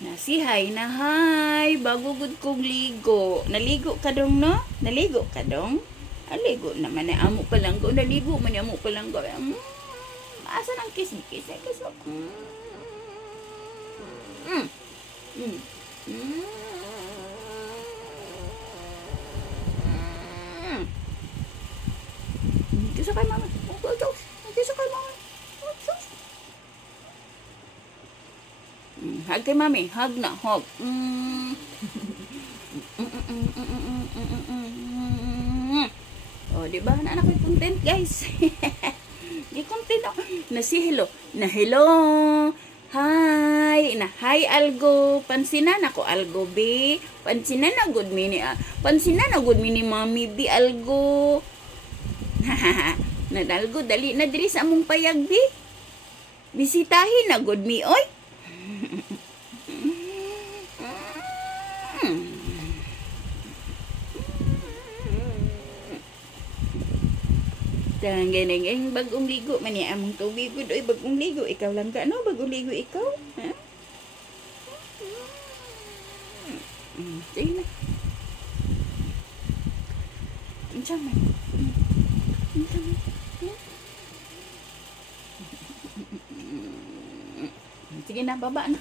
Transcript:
Nasihay na hay, bago gud kong ligo. Naligo ka dong no? Naligo ka dong? Aligo naman na amo pa lang go. Naligo man ni amo pa lang go. Asa nang kiss-kiss? Kiss mo. Mm. Mm. Mm. Kiss kay mama. Kiss kay mama. Hug kay mami. Hug na. Hug. Oh, di ba? Na ako'y content, guys. Di content ako. Na si hello. Na hello. Hi. Na hi, Algo. Pansinan ako, Algo, B. Pansinan na good mini, Pansinan na good mini, Mami, B, Algo. Na Algo, dali na diri sa among payag, B. Bisitahin na good mi, oy. Tang ganing bagong ligo man ni among tubig gud oy bagong ligo ikaw lang ka no bagong ligo ikaw ha. Sige na. Unsa man? Unsa man? Sige na baba na.